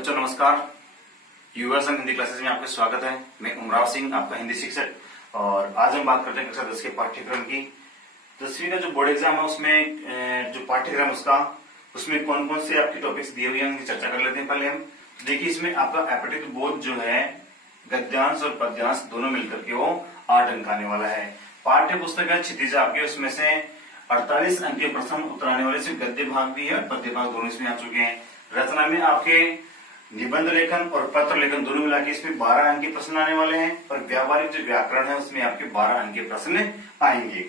बच्चों नमस्कार। USM Hindi classes में आपका स्वागत है। मैं उमराव सिंह, आपका हिंदी शिक्षक। और आज हम बात करते हैं कक्षा 10 के पाठ्यक्रम की। 10वीं का जो बोर्ड एग्जाम है उसमें जो पाठ्यक्रम उसमें कौन कौन से आपके टॉपिक्स दिए हुए हैं उनकी चर्चा कर लेते हैं। पहले हम देखिए, इसमें आपका एपेटिक बोध जो है गद्यांश और पद्यांश दोनों मिलकर के वो 8 अंक आने वाला है। पाठ्य पुस्तक है क्षितिज आपके, उसमें से 48 अंक के प्रश्न उतराने वाले, सिर्फ गद्य भाग भी है और पद्य भाग दोनों इसमें आ चुके हैं। रचना में आपके निबंध लेखन और पत्र लेखन दोनों मिला के इसमें 12 अंक के प्रश्न आने वाले हैं। और व्यावहारिक जो व्याकरण है उसमें आपके 12 अंक के प्रश्न आएंगे।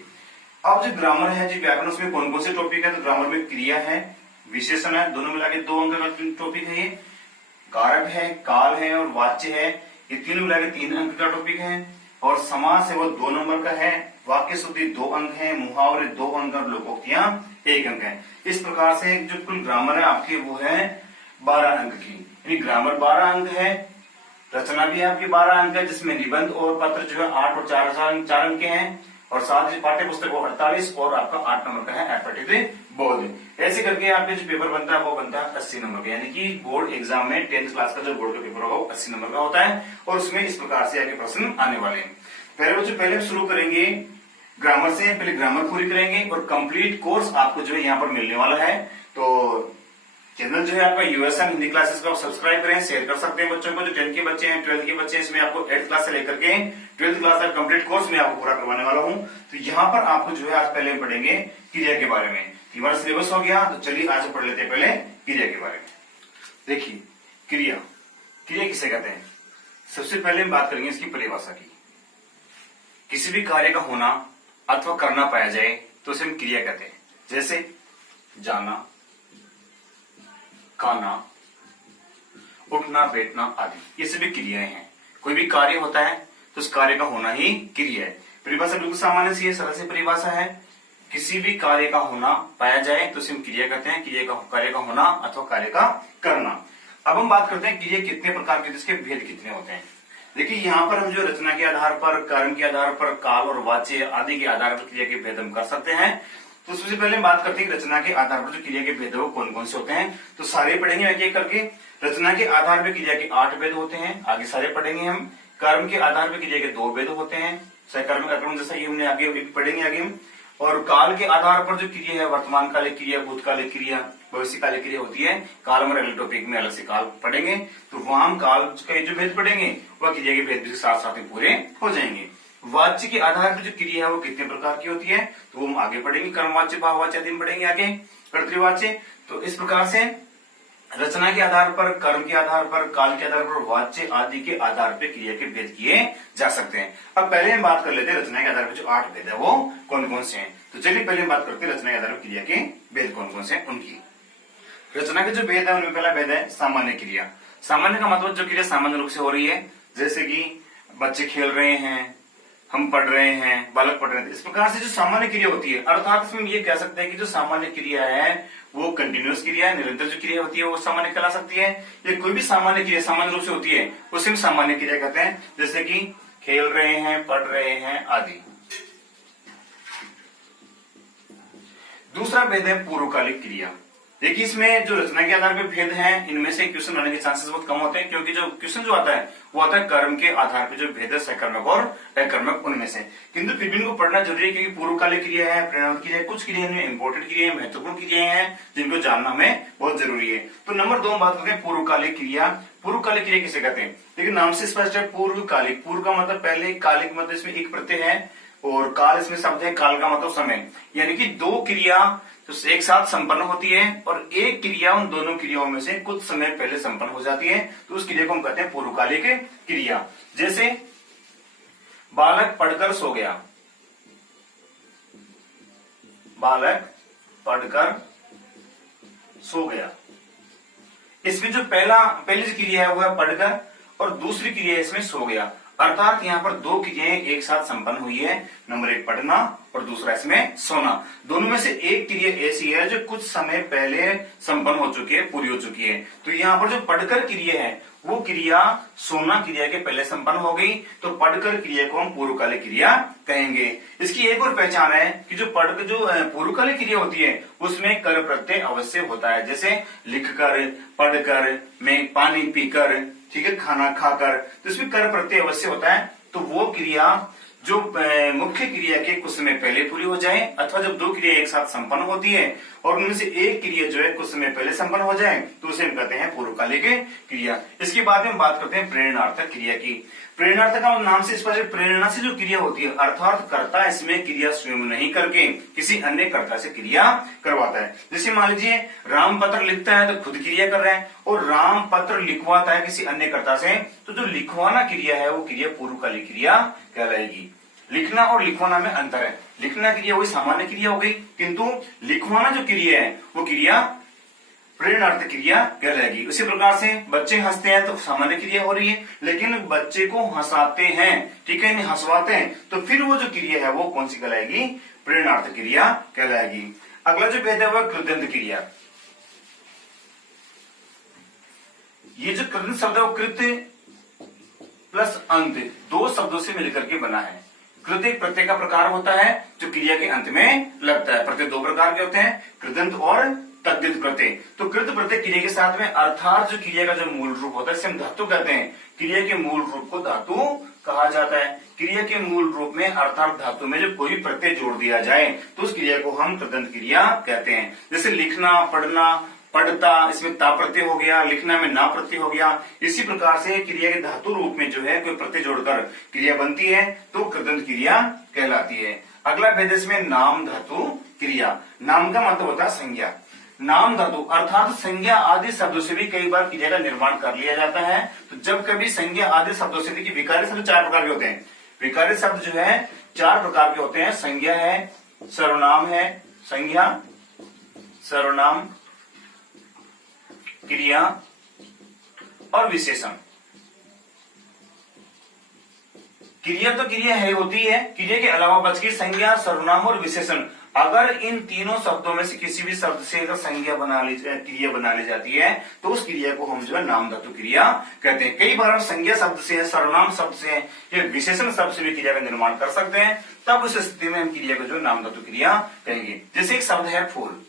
अब जो ग्रामर है जी व्याकरण, उसमें कौन कौन से टॉपिक है? तो ग्रामर में क्रिया है, विशेषण है, दोनों मिला के 2 अंक का टॉपिक है। ये कारक है, काल है और वाच्य है, ये तीनों मिला के 3 अंक का टॉपिक है। और समास है वो 2 नंबर का है। वाक्य शुद्धि 2 अंक है, मुहावरे 2 अंक और लोकोक्तियां 1 अंक है। इस प्रकार से जो कुल ग्रामर है आपकी वो है 12 अंक की, यानी ग्रामर 12 अंक है। रचना भी आपकी 12 अंक है, जिसमें निबंध और पत्र जो है 8 और 4 अंक के हैं। और साथ ही पाठ्य पुस्तक वो 48 और आपका 8 नंबर का है एपेटिक बोध। ऐसे करके आपके जो पेपर बनता है वो बनता है 80 नंबर का, यानी कि बोर्ड एग्जाम में 10th क्लास का जो बोर्ड का पेपर होगा वो 80 नंबर का होता है। और उसमें इस प्रकार से आगे प्रश्न आने वाले हैं। पहले हम शुरू करेंगे ग्रामर से। पहले ग्रामर पूरी करेंगे और कंप्लीट कोर्स आपको जो है यहाँ पर मिलने वाला है। तो चैनल जो है आपका यूएसएम हिंदी क्लासेस को आप सब्सक्राइब करें, शेयर कर सकते हैं बच्चों को। जो 10th के बच्चे हैं, 12th के बच्चे हैं, इसमें आपको 8th क्लास से लेकर के 12th क्लास तक कंप्लीट कोर्स में आपको पूरा करवाने वाला हूं। तो यहाँ पर आपको जो है आज पहले पढ़ेंगे क्रिया के बारे में। हमारा सिलेबस हो गया, तो चलिए आज पढ़ लेते हैं पहले क्रिया के बारे में। देखिए, क्रिया किसे कहते हैं? सबसे पहले हम बात करेंगे इसकी परिभाषा की। किसी भी कार्य का होना अथवा करना पाया जाए तो उसे हम क्रिया कहते हैं। जैसे जाना, खाना, उठना, बैठना आदि, ये सभी क्रियाएं हैं। कोई भी कार्य होता है तो उस कार्य का होना ही क्रिया है। परिभाषा बिल्कुल सामान्य सी है, सरल सी परिभाषा है। किसी भी कार्य का होना पाया जाए तो उसे हम क्रिया कहते हैं। कार्य का होना अथवा कार्य का करना। अब हम बात करते हैं क्रिया कितने प्रकार के, जिसके भेद कितने होते हैं। देखिए, यहाँ पर हम जो रचना के आधार पर, कर्म के आधार पर, काल और वाच्य आदि के आधार पर क्रिया के भेद हम कर सकते हैं। तो सबसे पहले हम बात करते हैं रचना के आधार पर जो क्रिया के भेद है वो कौन कौन से होते हैं। तो सारे पढ़ेंगे एक एक करके। रचना के आधार पर क्रिया के 8 भेद होते हैं, आगे सारे पढ़ेंगे हम। कर्म के आधार पर क्रिया के 2 भेद होते हैं, सकर्म अकर्म जैसा ये हमने आगे पढ़ेंगे आगे हम। और काल के आधार पर जो क्रिया है, वर्तमान कालिक क्रिया, भूतकालिक क्रिया, भविष्यकालिक क्रिया होती है। काल में अगले टॉपिक में अलग से काल पढ़ेंगे, तो वहां हम काल के जो भेद पढ़ेंगे वह क्रिया के भेद भी साथ साथ ही पूरे हो जाएंगे। वाच्य के आधार पर जो क्रिया है वो कितने प्रकार की होती है तो वो हम आगे पढ़ेंगे। कर्मवाच्य, भाववाच्य आदि पढ़ेंगे आगे, कर्तृवाच्य। तो इस प्रकार से रचना के आधार पर, कर्म के आधार पर, काल के आधार पर, वाच्य आदि के आधार पर क्रिया के भेद किए जा सकते हैं। अब पहले हम बात कर लेते हैं रचना के आधार पर जो 8 भेद है वो कौन कौन से हैं। तो चलिए पहले हम बात करते हैं रचना के आधार पर क्रिया के भेद कौन कौन से हैं उनकी। रचना के जो भेद है उनमें पहला भेद है सामान्य क्रिया। सामान्य का मतलब जो क्रिया सामान्य रूप से हो रही है, जैसे कि बच्चे खेल रहे हैं, हम पढ़ रहे हैं, बालक पढ़ रहे हैं। इस प्रकार से जो सामान्य क्रिया होती है, अर्थात इसमें ये कह सकते हैं कि जो सामान्य क्रिया है वो कंटिन्यूअस क्रिया है, निरंतर जो क्रिया होती है वो सामान्य कहला सकती है। या कोई भी सामान्य क्रिया सामान्य रूप से होती है उसे हम सामान्य क्रिया कहते हैं, जैसे कि खेल रहे हैं, पढ़ रहे हैं आदि। दूसरा भेद है पूर्वकालिक क्रिया। देखिए, इसमें जो रचना के आधार पर भेद है, इनमें से क्वेश्चन आने के चांसेस बहुत कम होते हैं, क्योंकि जो क्वेश्चन जो आता है वो आता है कर्म के आधार पर जो भेद है, सकर्मक और अकर्मक उनमें से। किंतु फिर भी इनको पढ़ना जरूरी है, क्योंकि पूर्वकालिक क्रिया है, परिणामिक क्रिया है, कुछ क्रिया में इंपॉर्टेंट क्रिया है, महत्वपूर्ण क्रियाएं हैं जिनको जानना हमें बहुत जरूरी है। तो नंबर 2 बात करते हैं पूर्वकालिक क्रिया। पूर्वकालिक क्रिया किसे कहते हैं? लेकिन नाम से स्पष्ट है, पूर्वकालिक। पूर्व का मतलब पहले, कालिक मतलब इसमें एक प्रत्यय है और काल इसमें शब्द है। काल का मतलब समय, यानी कि 2 क्रिया तो एक साथ संपन्न होती है और एक क्रिया उन दोनों क्रियाओं में से कुछ समय पहले संपन्न हो जाती है, तो उस क्रिया को हम कहते हैं पूर्वकालिक क्रिया। जैसे बालक पढ़कर सो गया, बालक पढ़कर सो गया। इसमें जो पहली जो क्रिया है वो है पढ़कर और दूसरी क्रिया इसमें सो गया। अर्थात यहाँ पर 2 क्रियाएं एक साथ संपन्न हुई है। नंबर 1 पढ़ना और दूसरा इसमें सोना। दोनों में से एक क्रिया ऐसी है जो कुछ समय पहले संपन्न हो चुकी है, पूरी हो चुकी है। तो यहाँ पर जो पढ़कर क्रिया है वो क्रिया सोना क्रिया के पहले संपन्न हो गई, तो पढ़कर क्रिया को हम पूर्वकालिक क्रिया कहेंगे। इसकी एक और पहचान है कि जो पूर्वकालिक क्रिया होती है उसमें कर प्रत्यय अवश्य होता है, जैसे लिखकर, पढ़कर, में पानी पीकर, ठीक है, खाना खाकर, तो इसमें कर प्रत्यय अवश्य होता है। तो वो क्रिया जो मुख्य क्रिया के कुछ समय पहले पूरी हो जाए, अथवा जब दो क्रिया एक साथ संपन्न होती है और उनमें से एक क्रिया जो है कुछ समय पहले संपन्न हो जाए, तो उसे हम कहते हैं पूर्वकालिक क्रिया। इसके बाद में हम बात करते हैं प्रेरणार्थक क्रिया की। प्रेरणार्थक का नाम से स्पष्ट, प्रेरणा से जो क्रिया होती है, अर्थात कर्ता इसमें क्रिया स्वयं नहीं करके किसी अन्य कर्ता से क्रिया करवाता है। जैसे मान लीजिए राम पत्र लिखता है तो खुद क्रिया कर रहा है, और राम पत्र लिखवाता है किसी अन्य कर्ता से, तो जो लिखवाना क्रिया है वो क्रिया पूर्वकालिक क्रिया कहलाएगी। लिखना और लिखवाना में अंतर है। लिखना क्रिया वही सामान्य क्रिया हो गई, किंतु लिखवाना जो क्रिया है वो क्रिया प्रेरणार्थ क्रिया कहलाएगी। उसी प्रकार से बच्चे हंसते हैं तो सामान्य क्रिया हो रही है, लेकिन बच्चे को हंसाते हैं, ठीक है, हंसवाते हैं, तो फिर वो जो क्रिया है वो कौन सी कहलाएगी? प्रेरणार्थ क्रिया कहलाएगी। अगला जो भेद है वह कृदंत क्रिया। ये जो कृदंत शब्द है वो कृत प्लस अंत दो शब्दों से मिलकर के बना है। कृत एक प्रत्यय का प्रकार होता है जो क्रिया के अंत में लगता है। प्रत्यय दो प्रकार के होते हैं, कृदंत और तद्धित प्रत्यय। तो कृत प्रत्यय क्रिया के साथ में अर्थात जो क्रिया का जो मूल रूप होता है इसे हम धातु कहते हैं। क्रिया के मूल रूप को धातु कहा जाता है। क्रिया के मूल रूप में अर्थात धातु में जब कोई प्रत्यय जोड़ दिया जाए तो उस क्रिया को हम कृदंत क्रिया कहते हैं। जैसे लिखना, पढ़ना, पढ़ता, इसमें ता प्रत्यय हो गया, लिखना में ना प्रत्यय हो गया। इसी प्रकार से क्रिया के धातु रूप में जो है कोई प्रत्यय जोड़कर क्रिया बनती है तो कृदंत क्रिया कहलाती है। अगला भेद इसमें नाम धातु क्रिया। नाम का मतलब होता है संज्ञा। नाम धातु अर्थात संज्ञा आदि शब्दों से भी कई बार क्रिया का निर्माण कर लिया जाता है। तो जब कभी संज्ञा आदि शब्दों से, देखिए विकारी शब्द चार प्रकार के होते हैं। विकारी शब्द जो है चार प्रकार के होते हैं। संज्ञा है, सर्वनाम है, संज्ञा, सर्वनाम, क्रिया और विशेषण। क्रिया तो क्रिया है होती है, क्रिया के अलावा बच की संज्ञा, सर्वनाम और विशेषण। अगर इन तीनों शब्दों में से किसी भी शब्द से अगर संज्ञा क्रिया बना ली जाती है तो उस क्रिया को हम जो है नाम धातु क्रिया कहते हैं। कई बार हम संज्ञा शब्द से, सर्वनाम शब्द से या विशेषण शब्द से भी क्रिया का निर्माण कर सकते हैं। तब उस स्थिति में हम क्रिया को जो नाम धातु क्रिया कहेंगे। जैसे एक शब्द है फूल,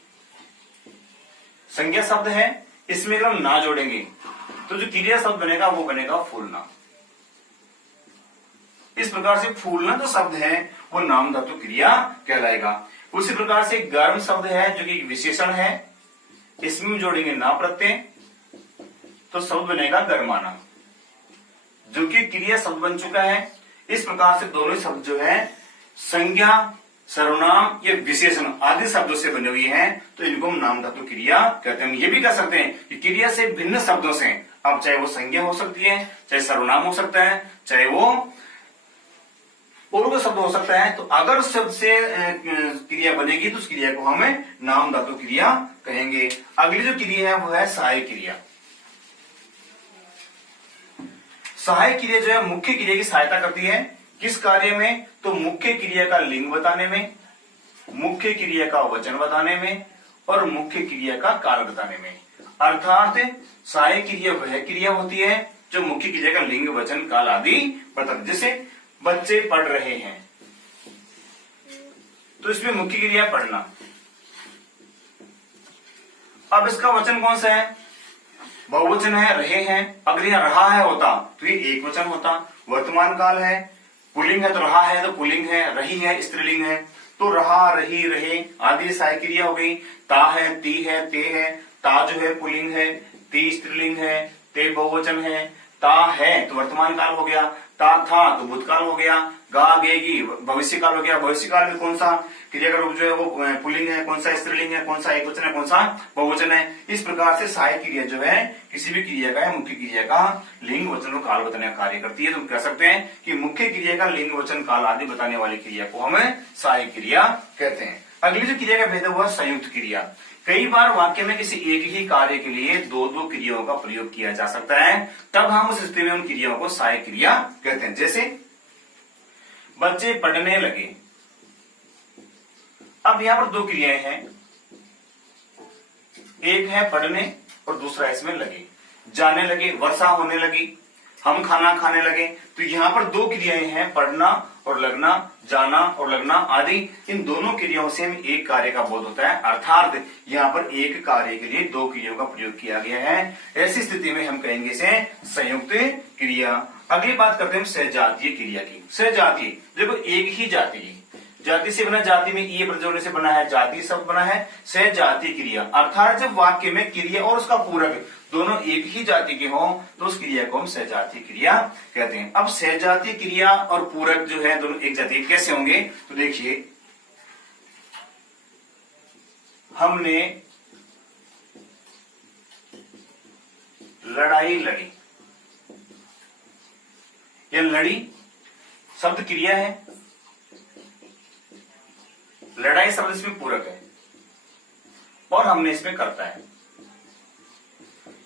संज्ञा शब्द है, इसमें अगर हम ना जोड़ेंगे तो जो क्रिया शब्द बनेगा वो बनेगा फूलना। इस प्रकार से फूलना जो शब्द है वो नाम धातु क्रिया कहलाएगा। उसी प्रकार से गर्म शब्द है जो कि विशेषण है, इसमें जोड़ेंगे ना प्रत्यय तो शब्द बनेगा गर्माना, जो कि क्रिया शब्द बन चुका है। इस प्रकार से दोनों शब्द जो है संज्ञा, सर्वनाम या विशेषण आदि शब्दों से बने हुए हैं, तो इनको हम नाम धातु क्रिया कहते हैं। ये भी कह सकते हैं कि क्रिया से भिन्न शब्दों से, अब चाहे वो संज्ञा हो सकती है, चाहे सर्वनाम हो सकता है, चाहे वो और कोई शब्द हो सकता है, तो अगर उस शब्द से क्रिया बनेगी तो उस क्रिया को हमें नाम धातु क्रिया कहेंगे। अगली जो क्रिया है वो है सहायक क्रिया। सहायक क्रिया जो है मुख्य क्रिया की सहायता करती है। किस कार्य में? तो मुख्य क्रिया का लिंग बताने में, मुख्य क्रिया का वचन बताने में और मुख्य क्रिया का काल बताने में। अर्थात सहायक क्रिया वह क्रिया होती है जो मुख्य क्रिया का लिंग, वचन, काल आदि बताते। जैसे बच्चे पढ़ रहे हैं तो इसमें मुख्य क्रिया पढ़ना। अब इसका वचन कौन सा है? बहुवचन है, रहे हैं। अगर यह रहा है होता तो ये एक वचन होता। वर्तमान काल है, पुल्लिंग है तो रहा है तो पुल्लिंग है, रही है स्त्रीलिंग है तो रहा, रही, रहे आदि सहायक क्रिया हो गई। ता है, ती है, ते है। ता जो है पुल्लिंग है, ती स्त्रीलिंग है, ते बहुवचन है। ता है तो वर्तमान काल हो गया, ता था तो भूतकाल हो गया, गा गेगी भविष्य काल हो गया। भविष्य काल में कौन सा क्रिया का रूप जो है वो पुल्लिंग है, कौन सा स्त्रीलिंग है, कौन सा एक वचन है, कौन सा बहुवचन है। इस प्रकार से सहायक क्रिया जो है किसी भी क्रिया का या मुख्य क्रिया का लिंग, वचन और काल बताने का कार्य करती है। तो हम कह सकते हैं कि मुख्य क्रिया का लिंग, वचन, काल आदि बताने वाली क्रिया को हमें सहायक क्रिया कहते हैं। अगली जो क्रिया का भेद है वह संयुक्त क्रिया। कई बार वाक्य में किसी एक ही कार्य के लिए दो दो क्रियाओं का प्रयोग किया जा सकता है, तब हम उस स्थिति में उन क्रियाओं को सहायक क्रिया कहते हैं। जैसे बच्चे पढ़ने लगे। अब यहां पर दो क्रियाएं हैं, एक है पढ़ने और दूसरा इसमें लगे। जाने लगे, वर्षा होने लगी, हम खाना खाने लगे। तो यहाँ पर दो क्रियाएं हैं, पढ़ना और लगना, जाना और लगना आदि। इन दोनों क्रियाओं से हम एक कार्य का बोध होता है, अर्थात यहाँ पर एक कार्य के लिए दो क्रियाओं का प्रयोग किया गया है। ऐसी स्थिति में हम कहेंगे इसे संयुक्त क्रिया। अगली बात करते हैं सजातीय क्रिया की। सजातीय देखो, एक ही जाति, जाति से बना, जाति में ये प्रजोड़ने से बना है, जाति शब्द बना है। सजातीय क्रिया अर्थात जब वाक्य में क्रिया और उसका पूरक दोनों एक ही जाति के हों तो उस क्रिया को हम सजातीय क्रिया कहते हैं। अब सजातीय क्रिया और पूरक जो है दोनों एक जाति कैसे होंगे, तो देखिए, हमने लड़ाई लड़ी, ये लड़ी शब्द क्रिया है, लड़ाई शब्द इसमें पूरक है और हमने इसमें कर्ता है।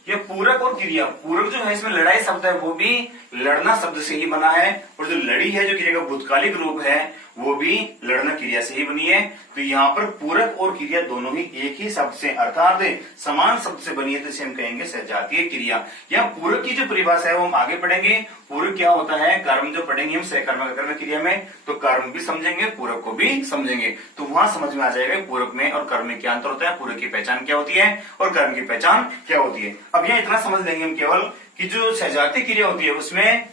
ये पूरक और क्रिया, पूरक जो है इसमें लड़ाई शब्द है वो भी लड़ना शब्द से ही बना है, और जो लड़ी है जो क्रिया का भूतकालिक रूप है वो भी लड़ना क्रिया से ही बनी है। तो यहाँ पर पूरक और क्रिया दोनों ही एक ही शब्द से अर्थात समान शब्द से बनी है, तो इसे हम कहेंगे सजातीय क्रिया। यहाँ पूरक की जो परिभाषा है वो हम आगे पढ़ेंगे। पूरक क्या होता है, कर्म जो पढ़ेंगे हम सहकर्मक अकर्मक क्रिया में, तो कर्म भी समझेंगे, पूरक को भी समझेंगे, तो वहां समझ में आ जाएगा पूरक में और कर्म में क्या अंतर होता है, पूरक की पहचान क्या होती है और कर्म की पहचान क्या होती है। अब यहाँ इतना समझ लेंगे हम केवल कि जो सजातीय क्रिया होती है उसमें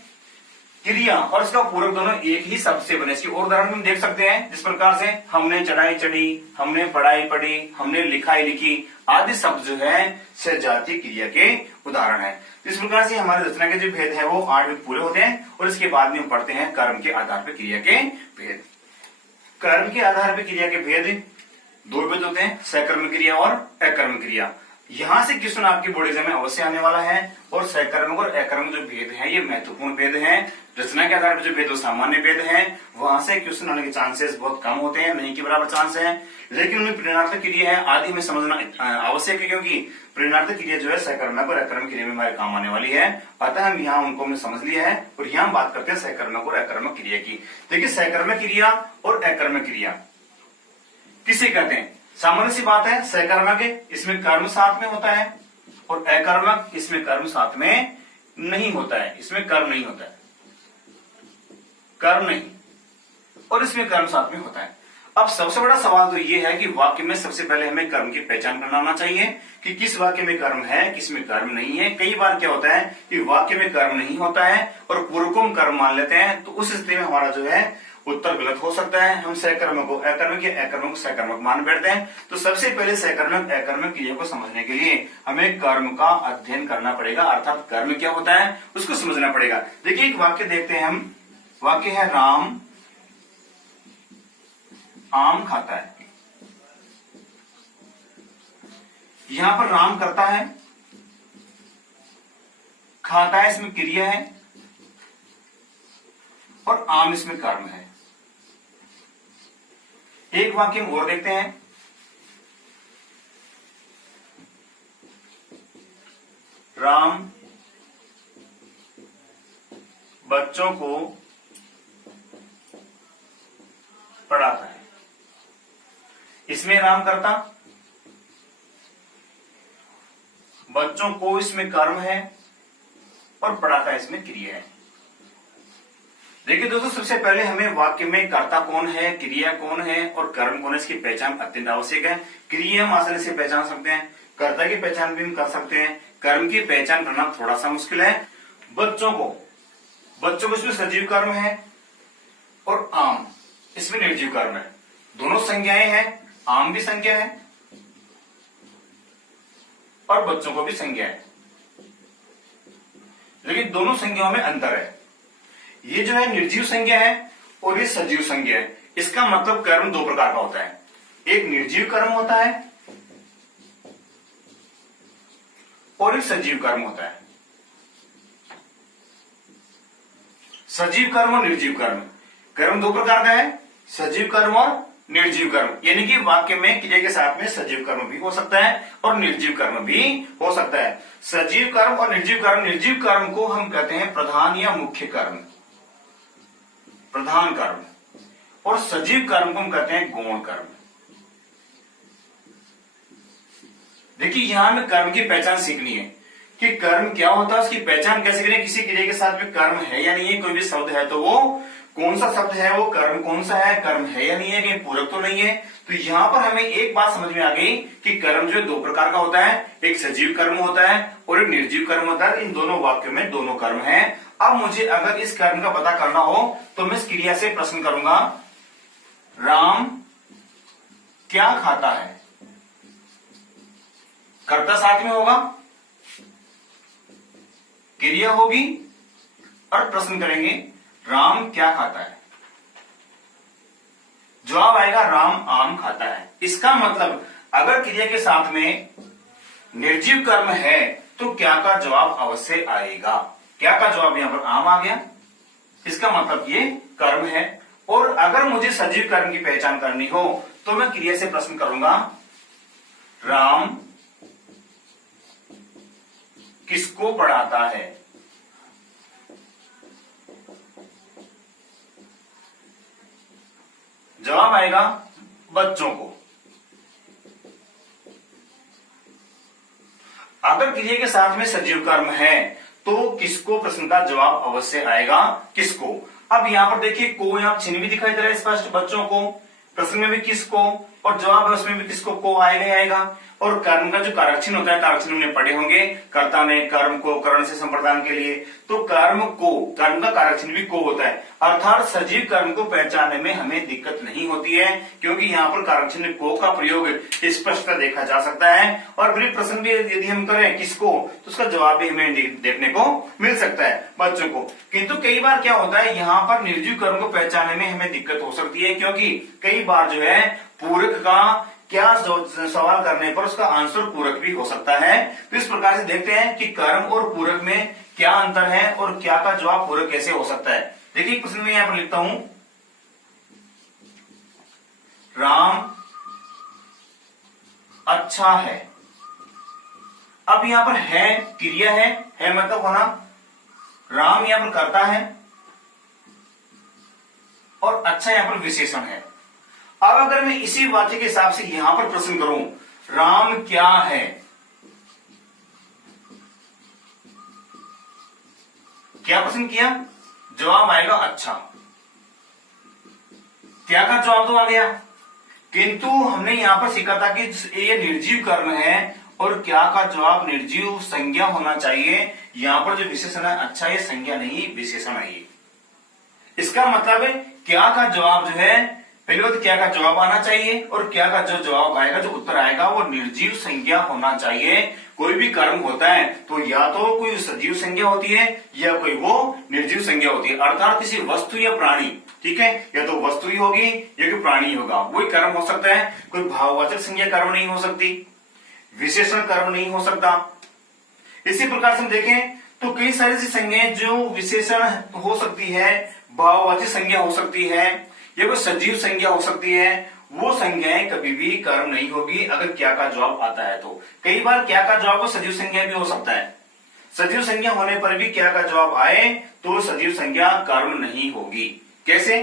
क्रिया और इसका पूरक दोनों एक ही शब्द से बने। इसकी और उदाहरण हम देख सकते हैं, जिस प्रकार से हमने चढ़ाई चढ़ी, हमने पढ़ाई पढ़ी, हमने लिखाई लिखी आदि शब्द जो है सजातीय क्रिया के उदाहरण है। तो इस प्रकार से हमारे रचना के जो भेद है वो 8 भेद पूरे होते हैं, और इसके बाद में हम पढ़ते हैं कर्म के आधार पर क्रिया के भेद। कर्म के आधार पर क्रिया के भेद 2 भेद होते हैं, सकर्मक क्रिया और अकर्मक क्रिया। यहां से क्वेश्चन आपके बोर्ड एग्जाम में अवश्य आने वाला है, और सकर्मक और अकर्मक जो भेद हैं ये महत्वपूर्ण भेद हैं। रचना के आधार पर जो भेद वो सामान्य भेद हैं, वहां से क्वेश्चन आने के चांसेस बहुत कम होते हैं, नहीं के बराबर चांस है, लेकिन उनमें प्रेरणार्थक क्रिया है आदि हमें समझना आवश्यक है, क्योंकि प्रेरणार्थक क्रिया जो है सकर्मक और अकर्मक क्रिया में हमारे काम आने वाली है। अतः हम यहाँ उनको हमने समझ लिया है, और यहाँ हम बात करते हैं सकर्मक और अकर्मक क्रिया की। देखिए, सकर्मक क्रिया और अकर्मक क्रिया किसे कहते हैं? सामान्य सी बात है, सकर्मक इसमें कर्म साथ में होता है, और अकर्मक इसमें कर्म साथ में नहीं होता है, इसमें कर्म नहीं होता है, कर्म नहीं, और इसमें कर्म साथ में होता है। अब सबसे बड़ा सवाल तो यह है कि वाक्य में सबसे पहले हमें कर्म की पहचान करना आना चाहिए कि किस वाक्य में कर्म है, किस में कर्म नहीं है। कई बार क्या होता है कि वाक्य में कर्म नहीं होता है और पूर्व को हम कर्म मान लेते हैं, तो उस स्थिति में हमारा जो है उत्तर गलत हो सकता है। हम सकर्मक को अकर्मक या अकर्मक को सकर्मक मान बैठते हैं। तो सबसे पहले सकर्मक अकर्मक क्रिया को समझने के लिए हमें कर्म का अध्ययन करना पड़ेगा, अर्थात कर्म क्या होता है उसको समझना पड़ेगा। देखिए, एक वाक्य देखते हैं हम, वाक्य है राम आम खाता है। यहां पर राम करता है, खाता है इसमें क्रिया है, और आम इसमें कर्म है। एक वाक्य हम और देखते हैं, राम बच्चों को पढ़ाता है। इसमें राम करता, बच्चों को इसमें कर्म है, और पढ़ाता इसमें क्रिया है। देखिए दोस्तों, सबसे पहले हमें वाक्य में कर्ता कौन है, क्रिया कौन है और कर्म कौन है, इसकी पहचान अत्यंत आवश्यक है। क्रिया हम आसानी से पहचान सकते हैं, कर्ता की पहचान भी हम कर सकते हैं, कर्म की पहचान करना थोड़ा सा मुश्किल है। बच्चों को इसमें सजीव कर्म है, और आम इसमें निर्जीव कर्म है। दोनों संज्ञाएं हैं, आम भी संज्ञा है और बच्चों को भी संज्ञा है, लेकिन दोनों संज्ञाओं में अंतर है। ये जो है निर्जीव संज्ञा है और ये सजीव संज्ञा है। इसका मतलब कर्म 2 प्रकार का होता है, एक निर्जीव कर्म होता है और एक सजीव कर्म होता है। सजीव कर्म और निर्जीव कर्म, कर्म 2 प्रकार का है, सजीव कर्म और निर्जीव कर्म। यानी कि वाक्य में क्रिया के साथ में सजीव कर्म भी हो सकता है और निर्जीव कर्म भी हो सकता है। सजीव कर्म और निर्जीव कर्म को हम कहते हैं प्रधान या मुख्य कर्म, प्रधान कर्म, और सजीव कर्म को हम कहते हैं गौण कर्म। देखिए, यहां हमें कर्म की पहचान सीखनी है कि कर्म क्या होता है, उसकी पहचान कैसे करें, किसी क्रिया के साथ में कर्म है या नहीं है, कोई भी शब्द है तो वो कौन सा शब्द है, वो कर्म कौन सा है, कर्म है या नहीं है, कहीं पूरक तो नहीं है। तो यहाँ पर हमें एक बात समझ में आ गई कि कर्म जो है दो प्रकार का होता है, एक सजीव कर्म होता है और एक निर्जीव कर्म होता है। इन दोनों वाक्यों में दोनों कर्म है। अब मुझे अगर इस कर्म का पता करना हो तो मैं इस क्रिया से प्रश्न करूंगा, राम क्या खाता है। कर्ता साथ में होगा, क्रिया होगी और प्रश्न करेंगे राम क्या खाता है। जवाब आएगा राम आम खाता है। इसका मतलब अगर क्रिया के साथ में निर्जीव कर्म है तो क्या का जवाब अवश्य आएगा। क्या का जवाब यहां पर आम आ गया, इसका मतलब ये कर्म है। और अगर मुझे सजीव कर्म की पहचान करनी हो तो मैं क्रिया से प्रश्न करूंगा, राम किसको पढ़ाता है। जवाब आएगा बच्चों को। अगर क्रिया के साथ में सजीव कर्म है तो किसको प्रश्न का जवाब अवश्य आएगा, किसको। अब यहां पर देखिए को यहां चिन्ह भी दिखाई दे रहा है स्पष्ट, बच्चों को। प्रश्न में भी किसको और जवाब है उसमें भी किसको, को आएगा ही आएगा। और कर्म का जो कारक चिन्ह होता है, कारक चिन्ह हमने पढ़े होंगे, कर्ता में कर्म को करण से संप्रदान के लिए, तो कर्म को, कर्म का कारक चिन्ह भी को होता है। अर्थात सजीव कर्म को पहचानने में हमें दिक्कत नहीं होती है, क्योंकि यहाँ पर कारक चिन्ह को का प्रयोग स्पष्ट देखा जा सकता है। और फिर प्रश्न भी यदि हम करें किसको, तो उसका जवाब भी हमें देखने को मिल सकता है, बच्चों को। किंतु कई बार क्या होता है, यहाँ पर निर्जीव कर्म को पहचानने में हमें दिक्कत हो सकती है, क्योंकि कई बार जो है पूरक का क्या सवाल करने पर उसका आंसर पूरक भी हो सकता है। तो इस प्रकार से देखते हैं कि कर्म और पूरक में क्या अंतर है और क्या का जवाब पूरक कैसे हो सकता है। देखिए प्रश्न में यहां पर लिखता हूं, राम अच्छा है। अब यहां पर है क्रिया है मतलब होना, राम यहां पर करता है और अच्छा यहां पर विशेषण है। अब अगर मैं इसी वाक्य के हिसाब से यहां पर प्रश्न करूं, राम क्या है, क्या प्रश्न किया, जवाब आएगा अच्छा। क्या का जवाब तो आ गया, किंतु हमने यहां पर सीखा था कि ये निर्जीव कर्म है और क्या का जवाब निर्जीव संज्ञा होना चाहिए। यहां पर जो विशेषण है अच्छा, ये संज्ञा नहीं विशेषण है। इसका मतलब है क्या का जवाब जो है, पहली बात क्या का जवाब आना चाहिए और क्या का जो जवाब आएगा, जो उत्तर आएगा वो निर्जीव संज्ञा होना चाहिए। कोई भी कर्म होता है तो या तो कोई सजीव संज्ञा होती है या कोई वो निर्जीव संज्ञा होती है, अर्थात किसी वस्तु या प्राणी, ठीक है, या तो वस्तु ही होगी या कोई प्राणी होगा, वही कर्म हो सकता है। कोई भाववाचक संज्ञा कर्म नहीं हो सकती, विशेषण कर्म नहीं हो सकता। इसी प्रकार से हम देखें तो कई सारी ऐसी संज्ञाएं जो विशेषण हो सकती है, भाववाचक संज्ञा हो सकती है या कोई सजीव संज्ञा हो सकती है, वो संज्ञाएं कभी भी कर्म नहीं होगी अगर क्या का जवाब आता है तो। कई बार क्या का जवाब को सजीव संज्ञा भी हो सकता है, सजीव संज्ञा होने पर भी क्या का जवाब आए तो सजीव संज्ञा कर्म नहीं होगी। कैसे,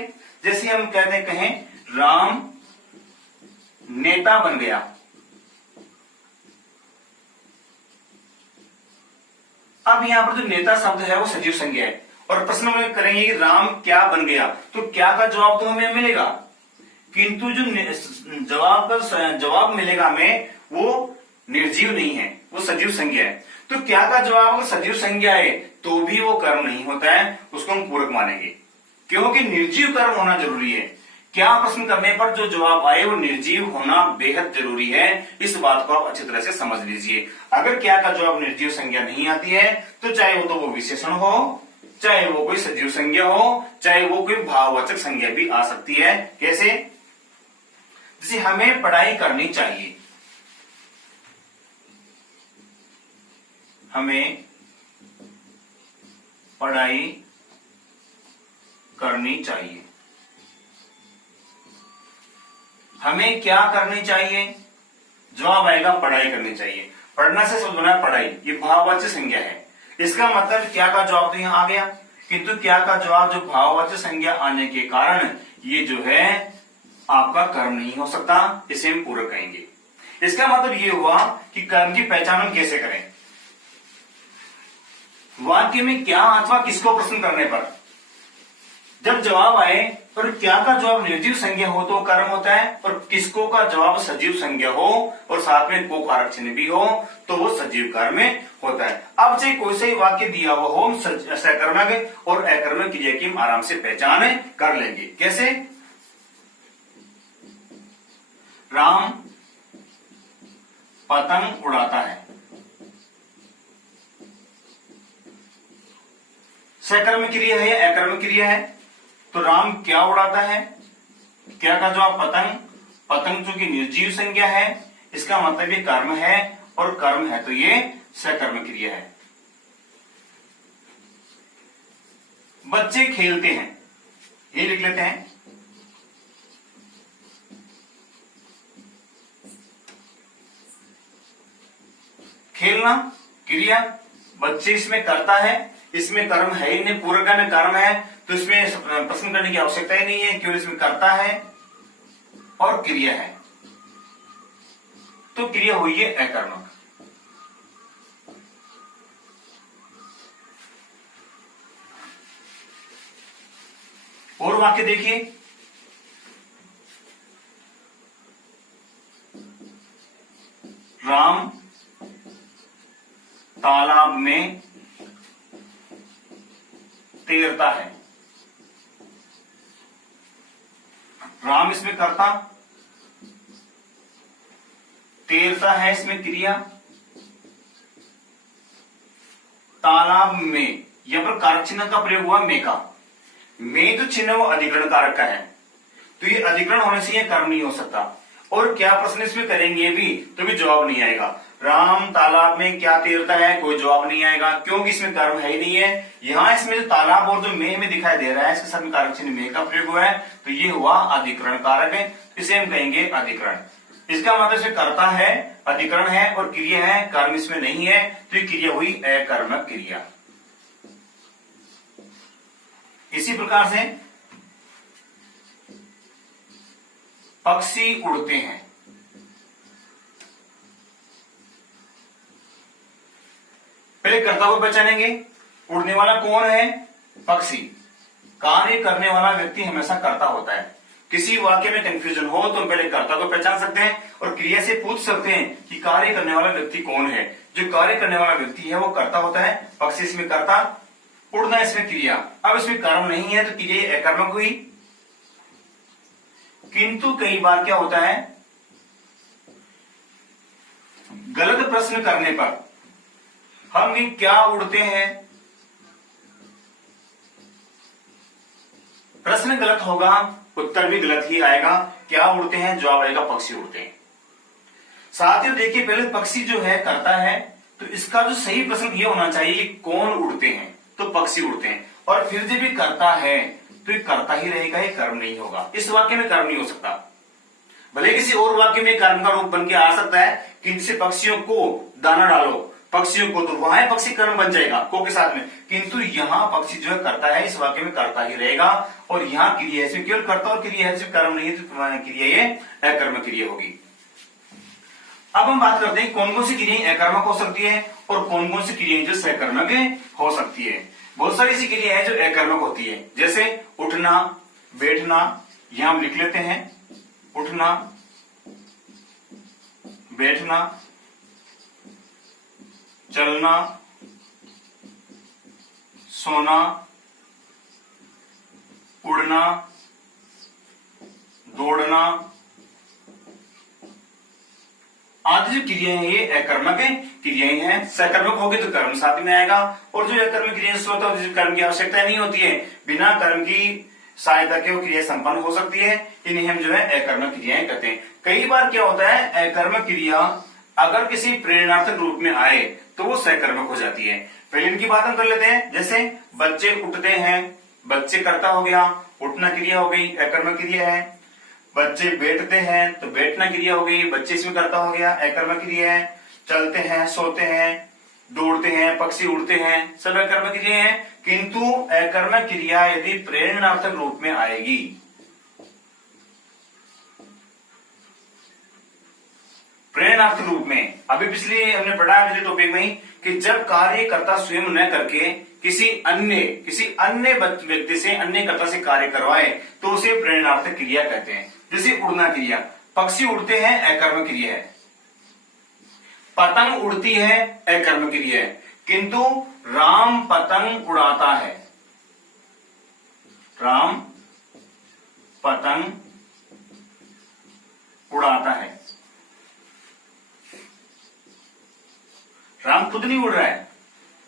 जैसे हम कहते हैं, कहें राम नेता बन गया। अब यहां पर जो नेता शब्द है वो सजीव संज्ञा है और प्रश्न में करेंगे कि राम क्या बन गया, तो क्या का जवाब तो हमें मिलेगा, किंतु जो जवाब मिलेगा हमें वो निर्जीव नहीं है, वो सजीव संज्ञा है। तो क्या का जवाब अगर सजीव संज्ञा है तो भी वो कर्म नहीं होता है, उसको हम पूरक मानेंगे, क्योंकि निर्जीव कर्म होना जरूरी है। क्या प्रश्न करने पर जो जवाब आए वो निर्जीव होना बेहद जरूरी है, इस बात को आप अच्छी तरह से समझ लीजिए। अगर क्या का जवाब निर्जीव संज्ञा नहीं आती है तो चाहे वो तो वो विशेषण हो, चाहे वो कोई सजीव संज्ञा हो, चाहे वो कोई भाववाचक संज्ञा भी आ सकती है। कैसे, जैसे हमें पढ़ाई करनी चाहिए, हमें पढ़ाई करनी चाहिए। हमें क्या करनी चाहिए, जवाब आएगा पढ़ाई करनी चाहिए। पढ़ना से शब्द बना पढ़ाई, ये भाववाचक संज्ञा है, इसका मतलब क्या का जवाब तो यहां आ गया, किंतु क्या का जवाब जो भाववाचक संज्ञा आने के कारण ये जो है आपका कर्म नहीं हो सकता, इसे हम पूरक कहेंगे। इसका मतलब ये हुआ कि कर्म की पहचान हम कैसे करें। वाक्य में क्या अथवा किसको प्रश्न करने पर जब जवाब आए और क्या का जवाब निर्जीव संज्ञा हो तो कर्म होता है, और किसको का जवाब सजीव संज्ञा हो और साथ में को कारक चिन्ह भी हो तो वो सजीव कर्म में होता है। अब चाहे कोई सा ही वाक्य दिया हुआ हो, हम सकर्मक और अकर्मक क्रिया की हम आराम से पहचान कर लेंगे। कैसे? राम पतंग उड़ाता है, सकर्मक क्रिया है या अकर्मक क्रिया है? तो राम क्या उड़ाता है, क्या का जवाब पतंग। पतंग चूंकि निर्जीव संज्ञा है, इसका मतलब ये कर्म है, और कर्म है तो ये सकर्मक क्रिया है। बच्चे खेलते हैं, ये लिख लेते हैं। खेलना क्रिया, बच्चे इसमें करता है, इसमें कर्म है ही नहीं, पूर्वक में कर्म है तो इसमें प्रश्न करने की आवश्यकता ही नहीं है, क्यों इसमें करता है और क्रिया है, तो क्रिया हुई है अकर्मक। और वाक्य देखिए, राम तालाब में तैरता है। राम इसमें करता, तैरता है इसमें क्रिया, तालाब में यहां पर कारक चिन्ह का प्रयोग हुआ में का। में जो चिन्ह वो अधिकरण कारक का है, तो ये अधिकरण होने से ये कर्म नहीं हो सकता। और क्या प्रश्न इसमें करेंगे भी तो भी जवाब नहीं आएगा। राम तालाब में क्या तैरता है, कोई जवाब नहीं आएगा, क्योंकि इसमें कर्म है ही नहीं है। यहां इसमें जो तालाब और जो में दिखाई दे रहा है, इसके साथ में कारक चिन्ह में का प्रयोग हुआ है, तो ये हुआ अधिकरण कारक है, इसे हम कहेंगे अधिकरण। इसका मतलब से करता है, अधिकरण है और क्रिया है, कर्म इसमें नहीं है, तो ये क्रिया हुई अकर्मक क्रिया। इसी प्रकार से पक्षी उड़ते हैं, पहले कर्ता को पहचानेंगे। उड़ने वाला कौन है? पक्षी। कार्य करने वाला व्यक्ति हमेशा कर्ता होता है। किसी वाक्य में कंफ्यूजन हो तो हम पहले कर्ता को पहचान सकते हैं और क्रिया से पूछ सकते हैं कि कार्य करने वाला व्यक्ति कौन है। जो कार्य करने वाला व्यक्ति है वो कर्ता होता है। पक्षी इसमें कर्ता, उड़ना इसमें क्रिया। अब इसमें कर्म नहीं है तो क्रिया अकर्मक हुई। किंतु कई बार क्या होता है, गलत प्रश्न करने पर हम भी क्या उड़ते हैं, प्रश्न गलत होगा, उत्तर भी गलत ही आएगा। क्या उड़ते हैं, जवाब आएगा पक्षी उड़ते हैं। साथियों देखिए, पहले पक्षी जो है करता है, तो इसका जो सही प्रश्न ये होना चाहिए कौन उड़ते हैं, तो पक्षी उड़ते हैं। और फिर जब भी करता है तो ये करता ही रहेगा, ये कर्म नहीं होगा। इस वाक्य में कर्म नहीं हो सकता। भले किसी और वाक्य में कर्म का रूप बन के आ सकता है कि जैसे पक्षियों को दाना डालो, पक्षियों को, तो वहां पक्षी कर्म बन जाएगा को के साथ में। किंतु यहाँ पक्षी जो है करता है, इस वाक्य में करता ही रहेगा। और यहाँ क्रिया है, केवल कर्ता और क्रिया है, सिर्फ कर्म नहीं है, तो क्रिया ये अकर्मक क्रिया होगी। अब हम बात करते हैं कौन कौन सी क्रियाएं अकर्मक हो सकती है और कौन कौन सी क्रियाएं जो सकर्मक हो सकती है। बहुत सारी ऐसी क्रिया है जो अकर्मक होती है, जैसे उठना, बैठना। यहां हम लिख लेते हैं, उठना, बैठना, चलना, सोना, उड़ना, दौड़ना आदि जो क्रियाएं हैं ये अकर्मक क्रियाएं हैं। सकर्मक होगी तो कर्म साथ में आएगा। और जो अकर्मक क्रिया कर्म की आवश्यकता नहीं होती है, बिना कर्म की सहायता के वो क्रिया संपन्न हो सकती है, इन्हें हम जो है अकर्मक क्रियाएं कहते हैं। कई बार क्या होता है, अकर्मक क्रिया अगर किसी प्रेरणार्थक रूप में आए तो वो सकर्मक हो जाती है। पहले इनकी बात हम कर लेते हैं। जैसे बच्चे उठते हैं, बच्चे कर्ता हो गया, उठना क्रिया हो गई, अकर्मक क्रिया है। बच्चे बैठते हैं तो बैठना क्रिया हो गई, बच्चे इसमें कर्ता हो गया, अकर्मक क्रिया है। चलते हैं, सोते हैं, दौड़ते हैं, पक्षी उड़ते हैं, सब अकर्मक क्रिया है। किंतु अकर्मक क्रिया यदि प्रेरणार्थक रूप में आएगी, प्रेरणार्थक रूप में। अभी पिछले हमने पढ़ा पिछले टॉपिक में ही कि जब कार्य कर्ता स्वयं न करके किसी अन्य व्यक्ति से, अन्य कर्ता से कार्य करवाए तो उसे प्रेरणार्थक क्रिया कहते हैं। जैसे उड़ना क्रिया, पक्षी उड़ते हैं अकर्मक क्रिया है, पतंग उड़ती है अकर्मक क्रिया है, किंतु राम पतंग उड़ाता है, राम पतंग उड़ाता है। राम खुद नहीं उड़ रहा है,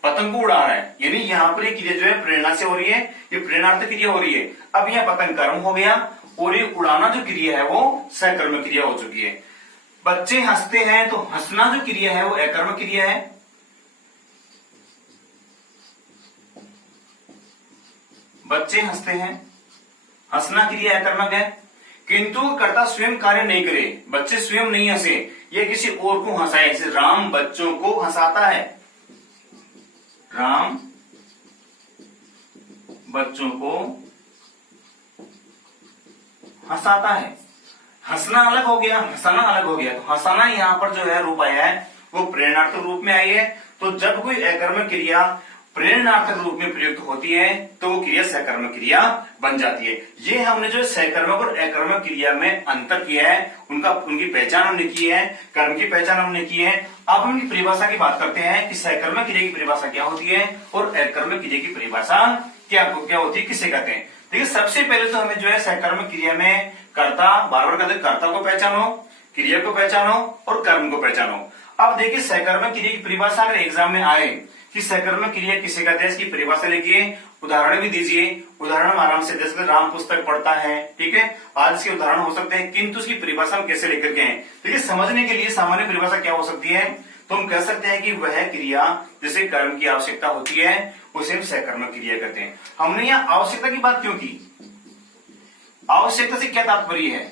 पतंग को उड़ा रहा है, यानी यहां पर ये क्रिया जो है प्रेरणा से हो रही है, ये प्रेरणार्थक क्रिया हो रही है। अब यह पतंग कर्म हो गया और ये उड़ाना जो क्रिया है वो सकर्मक क्रिया हो चुकी है। बच्चे हंसते हैं तो हंसना जो क्रिया है वो अकर्मक क्रिया है। बच्चे हंसते हैं, हंसना क्रिया अकर्मक है, किंतु कर्ता स्वयं कार्य नहीं करे, बच्चे स्वयं नहीं हंसे, ये किसी और को हंसाए। जैसे राम बच्चों को हंसाता है, राम बच्चों को हंसाता है। हंसना अलग हो गया, हंसाना अलग हो गया। तो हंसाना यहां पर जो है रूप आया है वो प्रेरणार्थक रूप में आई है। तो जब कोई अकर्मक क्रिया प्रेरणार्थक रूप में प्रयुक्त होती है तो वो क्रिया सकर्मक क्रिया बन जाती है। ये हमने जो सकर्मक और अकर्मक क्रिया में अंतर किया है, उनकी पहचान हमने की है, कर्म की पहचान हमने की है। अब हम इनकी परिभाषा की बात करते हैं कि सकर्मक क्रिया की परिभाषा क्या होती है और अकर्मक क्रिया की परिभाषा क्या होती है, किसे कहते हैं। देखिए, सबसे पहले तो हमें जो है सकर्मक क्रिया में कर्ता, बार बार कहते हैं कर्ता को पहचानो, क्रिया को पहचानो और कर्म को पहचानो। अब देखिए, सकर्मक क्रिया की परिभाषा अगर एग्जाम में आए कि सकर्मक क्रिया किसे कहते हैं, इसकी परिभाषा लिखिए, उदाहरण भी दीजिए। उदाहरण हम आराम से, जैसे राम पुस्तक पढ़ता है, ठीक है, आज इसके उदाहरण हो सकते हैं, किंतु उसकी परिभाषा हम कैसे लेकर के आए। देखिए, समझने के लिए सामान्य परिभाषा क्या हो सकती है, तो हम कह सकते हैं कि वह क्रिया जिसे कर्म की आवश्यकता होती है उसे हम सकर्मक क्रिया कहते हैं। हमने यहाँ आवश्यकता की बात क्यों की, आवश्यकता से क्या तात्पर्य है,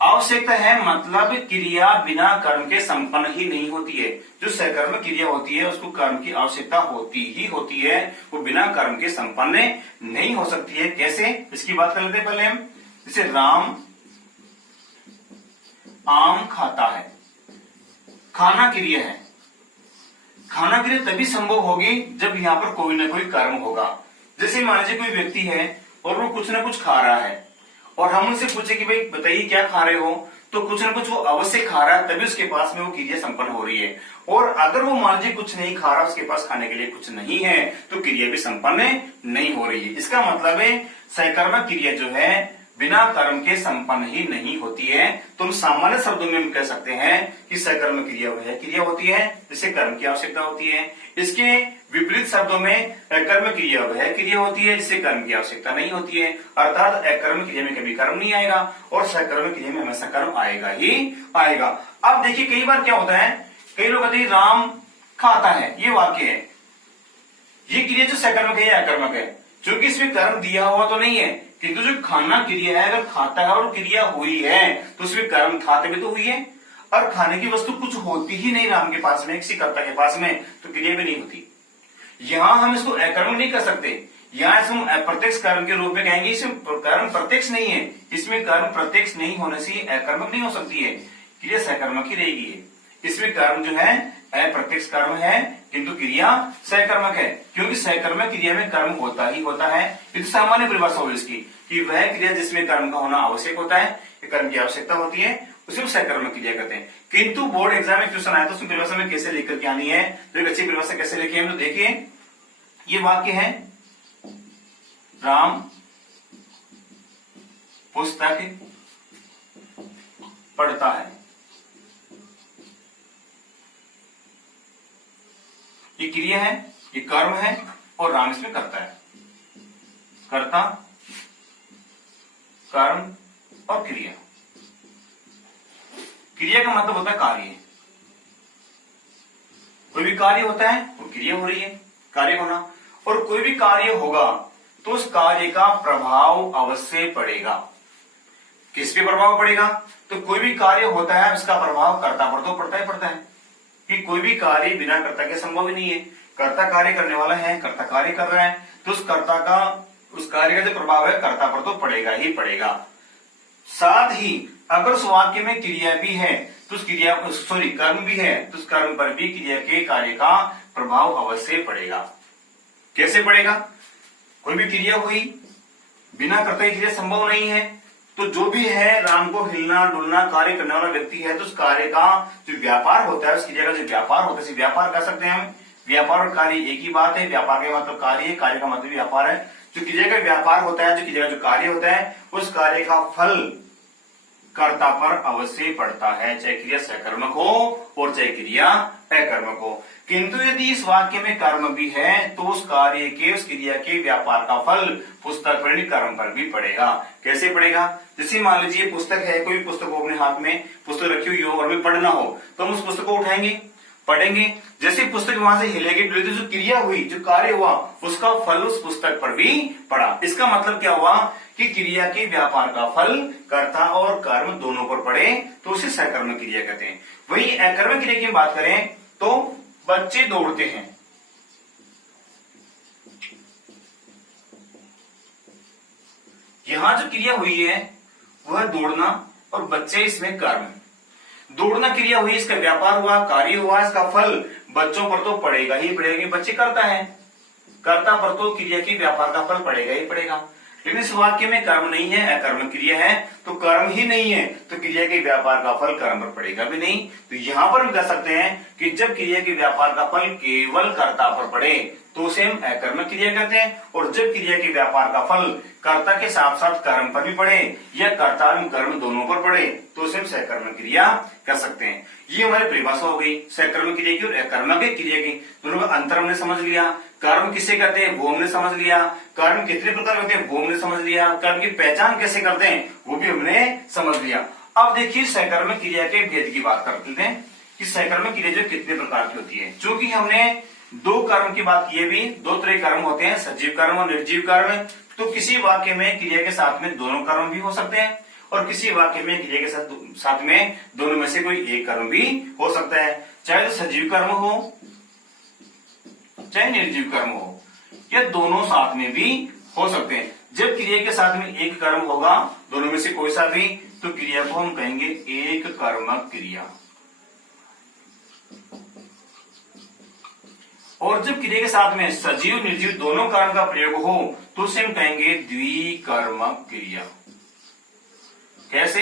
आवश्यकता है मतलब क्रिया बिना कर्म के संपन्न ही नहीं होती है। जो सकर्मक क्रिया होती है उसको कर्म की आवश्यकता होती ही होती है, वो बिना कर्म के संपन्न नहीं हो सकती है। कैसे, इसकी बात कर लेते हैं पहले हम। जैसे राम आम खाता है, खाना क्रिया है, खाना क्रिया तभी संभव होगी जब यहां पर कोई ना कोई कर्म होगा। जैसे मान लीजिए कोई व्यक्ति है और वो कुछ ना कुछ खा रहा है और हम उनसे पूछे कि भाई बताइए क्या खा रहे हो, तो कुछ ना कुछ वो अवश्य खा रहा है, तभी उसके पास में वो क्रिया संपन्न हो रही है। और अगर वो मान लीजिए कुछ नहीं खा रहा, उसके पास खाने के लिए कुछ नहीं है, तो क्रिया भी संपन्न नहीं हो रही है। इसका मतलब है सकर्मक क्रिया जो है बिना कर्म के संपन्न ही नहीं होती है। तो हम सामान्य शब्दों में हम कह सकते हैं कि सकर्मक क्रिया वह क्रिया होती है जिसे कर्म की आवश्यकता होती है। इसके विपरीत शब्दों में अकर्मक क्रिया वह क्रिया होती है जिसे कर्म की आवश्यकता नहीं होती है। अर्थात अकर्मक क्रिया में कभी कर्म नहीं आएगा और सकर्मक क्रिया में हमेशा कर्म आएगा ही आएगा। अब देखिए, कई बार क्या होता है, कई लोग कहते हैं राम खाता है, ये वाक्य है, ये क्रिया जो सकर्मक है या अकर्मक है, क्योंकि इसमें कर्म दिया हुआ तो नहीं है, किंतु जो खाना क्रिया है, अगर खाता है और क्रिया हुई है तो उसमें कर्म खाते में तो हुई है, और खाने की वस्तु कुछ होती ही नहीं राम के पास में, किसी कर्ता के पास में, तो क्रिया भी नहीं होती। यहां हम इसको अकर्मक नहीं कर सकते, यहां हम अप्रत्यक्ष कर्म के रूप में कहेंगे। इसमें कर्म प्रत्यक्ष नहीं है, इसमें कर्म प्रत्यक्ष नहीं होने से अकर्मक नहीं हो सकती है, क्रिया सकर्मक ही रहेगी। इसमें कर्म जो है अप्रत्यक्ष कर्म है किंतु क्रिया सकर्मक है, क्योंकि सकर्मक क्रिया में कर्म होता ही होता है। इस सामान्य परिभाषा हो इसकी कि वह क्रिया जिसमें कर्म का होना आवश्यक होता है, कर्म की आवश्यकता होती है, उसे सकर्मक क्रिया कहते हैं। किंतु बोर्ड एग्जाम में क्वेश्चन आया तो उसमें परिभाषा में कैसे लेकर के आनी है, तो एक अच्छी परिभाषा कैसे लिखी है, तो देखिए ये वाक्य है, राम पुस्तक पढ़ता है, ये क्रिया है, ये कर्म है और राम इसमें करता है, कर्ता कर्म और क्रिया। क्रिया का मतलब होता है कार्य, कोई भी कार्य होता है वो क्रिया हो रही है, कार्य होना, और कोई भी कार्य होगा तो उस कार्य का प्रभाव अवश्य पड़ेगा। किस पे प्रभाव पड़ेगा, तो कोई भी कार्य होता है उसका प्रभाव कर्ता पर तो पड़ता ही पड़ता है, कि कोई भी कार्य बिना कर्ता के संभव ही नहीं है। कर्ता कार्य करने वाला है, कर्ता कार्य कर रहा है, तो उस कर्ता का, उस कार्य का जो प्रभाव है कर्ता पर तो पड़ेगा ही पड़ेगा। साथ ही अगर उस वाक्य में क्रिया भी है तो तो उस क्रिया सॉरी कर्म भी है तो उस कर्म पर भी क्रिया के कार्य का प्रभाव अवश्य पड़ेगा। कैसे पड़ेगा? कोई भी क्रिया हुई बिना कर्ता की क्रिया संभव नहीं है, तो जो भी है राम को हिलना डुलना कार्य करने वाला व्यक्ति है तो उस कार्य का जो व्यापार होता है, उस क्रिया का जो व्यापार होता है, व्यापार कर सकते हैं हम। व्यापार और कार्य एक ही बात है। व्यापार का मतलब कार्य है, कार्य का मतलब व्यापार है। जो क्रिया का व्यापार होता है, जो क्रिया का जो कार्य होता है, उस कार्य का फल कर्ता पर अवश्य पड़ता है, चाहे क्रिया सकर्मक हो और चाहे क्रिया अकर्मक हो। किंतु यदि इस वाक्य में कर्म भी है तो उस कार्य के उस क्रिया के व्यापार का फल पुस्तक पर कर्म पर भी पड़ेगा। कैसे पड़ेगा? जैसे मान लीजिए पुस्तक है, कोई पुस्तक हो अपने हाथ में, पुस्तक रखी हुई हो और हमें पढ़ना हो तो हम उस पुस्तक को उठाएंगे, पढ़ेंगे। जैसे पुस्तक वहां से हिलेगी डुलेगी, जो क्रिया हुई, जो कार्य हुआ, उसका फल उस पुस्तक पर भी पड़ा। इसका मतलब क्या हुआ कि क्रिया के व्यापार का फल कर्ता और कर्म दोनों पर पड़े तो उसे सकर्मक क्रिया कहते हैं। वही अकर्मक क्रिया की बात करें तो बच्चे दौड़ते हैं, यहां जो क्रिया हुई है वह दौड़ना और बच्चे इसमें कर्म। दौड़ना क्रिया हुई, इसका व्यापार हुआ, कार्य हुआ, इसका फल बच्चों पर तो पड़ेगा ही पड़ेगा। बच्चे करता है, कर्ता पर तो क्रिया की व्यापार का फल पड़ेगा ही पड़ेगा। लेकिन इस वाक्य में कर्म नहीं है, अकर्मक क्रिया है, तो कर्म ही नहीं है तो क्रिया के व्यापार का फल कर्म पर पड़ेगा भी नहीं। तो यहां पर हम कह सकते हैं कि जब क्रिया के व्यापार का फल केवल कर्ता पर पड़े तो उसे हम अकर्मक क्रिया कहते हैं, और जब क्रिया के व्यापार का फल कर्ता के साथ साथ कर्म पर भी पड़े या कर्ता एवं कर्म दोनों पर पड़े तो उसे हम सकर्मक क्रिया कह सकते हैं। ये हमारी परिभाषा हो गई सकर्मक क्रिया की और अकर्मक क्रिया की। दोनों का अंतर हमने समझ लिया। कर्म किसे कहते हैं वो हमने समझ लिया, कर्म कितने प्रकार होते हैं वो हमने समझ लिया, कर्म की पहचान कैसे करते हैं वो भी हमने समझ लिया। अब देखिए सकर्मक क्रिया के भेद की बात करते हैं कि सकर्मक क्रिया जो कितने प्रकार की होती है। चूंकि हमने दो कर्म की बात की है, भी दो तरह कर्म होते हैं, सजीव कर्म और निर्जीव कर्म। तो किसी वाक्य में क्रिया के साथ में दोनों कर्म भी हो सकते हैं और किसी वाक्य में क्रिया के साथ में दोनों में से कोई एक कर्म भी हो सकता है, चाहे तो सजीव कर्म हो चाहे निर्जीव कर्म हो, या दोनों साथ में भी हो सकते हैं। जब क्रिया के साथ में एक कर्म होगा दोनों में से कोई सा भी, तो क्रिया को हम कहेंगे एक कर्मक क्रिया। और जब क्रिया के साथ में सजीव निर्जीव दोनों कर्म का प्रयोग हो तो उसे हम कहेंगे द्विकर्मक क्रिया। कैसे?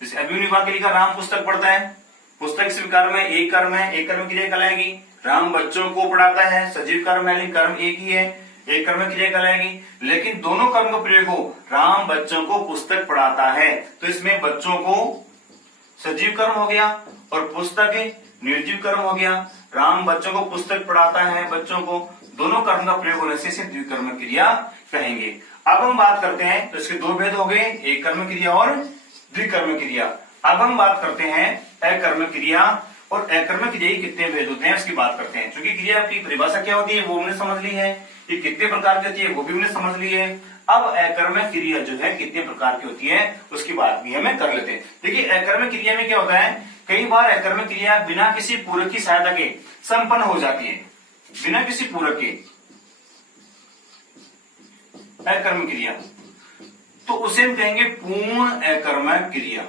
जैसे अभी वाक्य लिखा राम पुस्तक पढ़ता है, पुस्तक स्वीकार में एक कर्म है, एक कर्म क्रिया कहलाएगी। राम बच्चों को पढ़ाता है, सजीव कर्म है लेकिन कर्म एक ही है, एक कर्म क्रिया कहलाएगी। लेकिन दोनों कर्म का प्रयोग हो, राम बच्चों को पुस्तक पढ़ाता है तो इसमें बच्चों को सजीव कर्म हो गया और पुस्तक निर्जीव कर्म हो गया। राम बच्चों को पुस्तक पढ़ाता है, बच्चों को, दोनों कर्म का प्रयोग होने से इसे द्विकर्मक क्रिया कहेंगे। अब हम बात करते हैं तो इसके दो भेद हो गए, एक कर्म क्रिया और द्विकर्म क्रिया। अब हम बात करते हैं अकर्मक क्रिया और अकर्मक क्रिया के कितने भेद होते हैं उसकी बात करते हैं। क्योंकि क्रिया की परिभाषा क्या होती है वो हमने समझ ली है, ये कितने प्रकार की होती है वो भी हमने समझ ली है। अब अकर्मक क्रिया जो है कितने प्रकार की होती है उसकी बात भी हमें कर लेते हैं। देखिए अकर्मक क्रिया में क्या होता है, कई बार अकर्मक क्रिया बिना किसी पूरक की सहायता के संपन्न हो जाती है, बिना किसी पूरक के अकर्मक क्रिया, तो उसे हम कहेंगे पूर्ण अकर्मक क्रिया।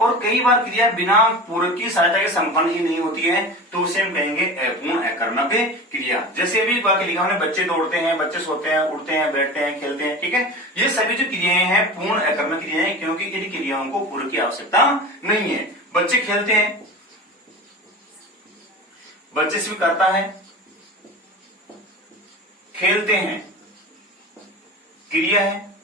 और कई बार क्रिया बिना पूरक की सहायता के संपन्न ही नहीं होती है तो उसे हम कहेंगे अपूर्ण अकर्मक क्रिया। जैसे अभी वाक्य लिखा हमने, बच्चे दौड़ते हैं, बच्चे सोते हैं, उठते हैं, बैठते हैं, खेलते हैं, ठीक है। ये सभी जो क्रियाएं हैं पूर्ण अकर्मक क्रियाएं, क्योंकि इन क्रियाओं को पूरक की आवश्यकता नहीं है। बच्चे खेलते हैं, बच्चे से भी करता है, खेलते हैं, क्रिया है,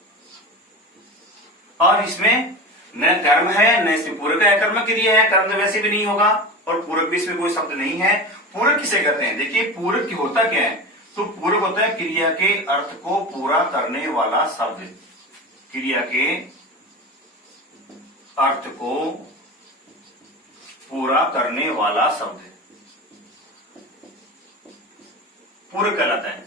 और इसमें न कर्म है न इसमें पूरक है, अकर्मक क्रिया है। कर्म तो वैसे भी नहीं होगा और पूरक भी इसमें कोई शब्द नहीं है। पूरक किसे कहते हैं? देखिए पूरक होता क्या है, तो पूरक होता है क्रिया के अर्थ को पूरा करने वाला शब्द, क्रिया के अर्थ को पूरा करने वाला शब्द पूरक कहलाता है।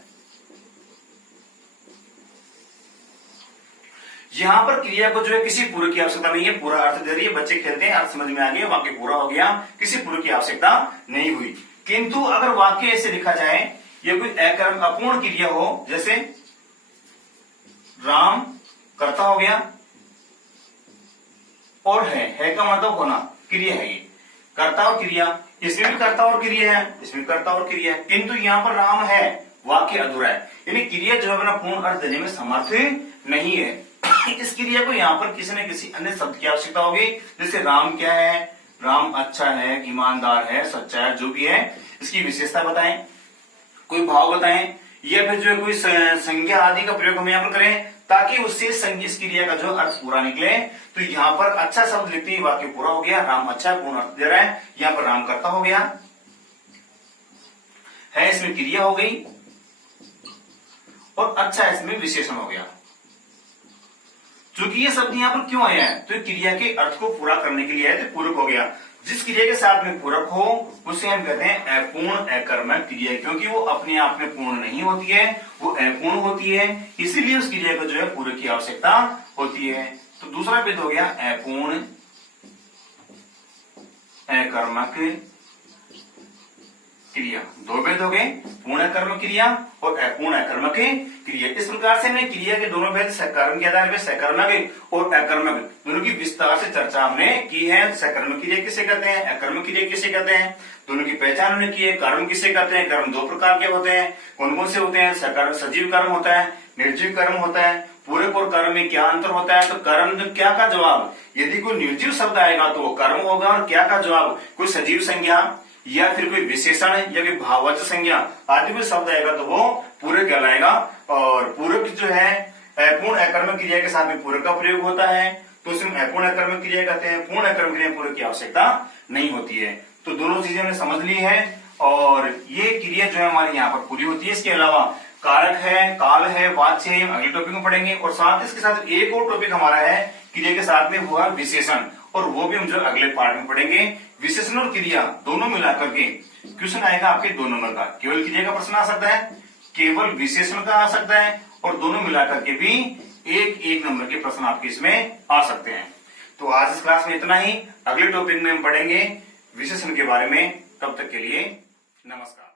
यहां पर क्रिया को जो है किसी पूरक की आवश्यकता नहीं है, पूरा अर्थ दे रही है। बच्चे खेलते हैं, अर्थ समझ में आ गया, वाक्य पूरा हो गया, किसी पूरक की आवश्यकता नहीं हुई। किंतु अगर वाक्य ऐसे लिखा जाए, ये कोई अपूर्ण क्रिया हो, जैसे राम करता हो गया, और है का मतलब होना, क्रिया है ये, कर्ता और क्रिया, इसमें भी कर्ता और क्रिया है, इसमें कर्ता और क्रिया है, किंतु यहाँ पर राम है, वाक्य अधूरा है, यानी क्रिया जो है अपना पूर्ण अर्थ देने में समर्थ नहीं है। इस क्रिया को यहाँ पर किसी न किसी अन्य शब्द की आवश्यकता होगी, जैसे राम क्या है, राम अच्छा है, ईमानदार है, सच्चा है, जो भी है इसकी विशेषता बताएं, कोई भाव बताएं, या फिर जो है कोई संज्ञा आदि का प्रयोग हम यहाँ पर करें, ताकि उससे इस क्रिया का जो अर्थ पूरा निकले। तो यहाँ पर अच्छा शब्द लिखते ही वाक्य पूरा हो गया, राम अच्छा पूर्ण अर्थ दे रहा है, यहाँ पर राम कर्ता हो गया है, इसमें क्रिया हो गई, और अच्छा इसमें विशेषण हो गया। चूंकि ये शब्द यहाँ पर क्यों आया है, तो क्रिया के अर्थ को पूरा करने के लिए है, तो पूरक हो गया। जिस क्रिया के साथ में पूरक हो उसे हम कहते हैं अपूर्ण अकर्मक क्रिया, क्योंकि वो अपने आप में पूर्ण नहीं होती है, वो अपूर्ण होती है, इसीलिए उस क्रिया को जो है पूरक की आवश्यकता होती है। तो दूसरा भेद हो गया अपूर्ण अकर्मक क्रिया, दो भेद हो गए, पूर्ण कर्म क्रिया और अपूर्ण अकर्मक क्रिया। इस प्रकार से हमने क्रिया के दोनों भेद सकर्म के आधार पर सकर्मक और अकर्मक दोनों की विस्तार से चर्चा हमने की है। सकर्म क्रिया किसे कहते हैं, अकर्म क्रिया किसे कहते हैं, दोनों की पहचान हमने की है। कर्म किसे कहते हैं, कर्म दो प्रकार के होते हैं, कौन कौन से होते हैं, सजीव कर्म होता है, निर्जीव कर्म होता है। पूरक और कर्म में क्या अंतर होता है, तो कर्म क्या का जवाब, यदि कोई निर्जीव शब्द आएगा तो वो कर्म होगा, और क्या का जवाब कोई सजीव संज्ञा या फिर कोई विशेषण या कोई भाववाचक संज्ञा आदि कोई शब्द आएगा तो वो पूरक कहलाएगा। और पूरक जो है अपूर्ण अकर्मक क्रिया के साथ में पूरक का प्रयोग होता है, तो उसमें अपूर्ण अकर्मक क्रिया कहते हैं। पूर्ण अकर्मक क्रिया पूरक की आवश्यकता नहीं होती है। तो दोनों चीजें हमने समझ ली है, और ये क्रिया जो है हमारी यहाँ पर पूरी होती है। इसके अलावा कारक है, काल है, वाच्य है, अगले टॉपिक में पढ़ेंगे। और साथ इसके साथ एक और टॉपिक हमारा है क्रिया के साथ में, वो है विशेषण, और वो भी हम जो अगले पार्ट में पढ़ेंगे। विशेषण और क्रिया दोनों मिलाकर के क्वेश्चन आएगा आपके 2 नंबर का। केवल क्रिया का प्रश्न आ सकता है, केवल विशेषण का आ सकता है, और दोनों मिलाकर के भी 1-1 नंबर के प्रश्न आपके इसमें आ सकते हैं। तो आज इस क्लास में इतना ही, अगले टॉपिक में हम पढ़ेंगे विशेषण के बारे में। तब तक के लिए नमस्कार।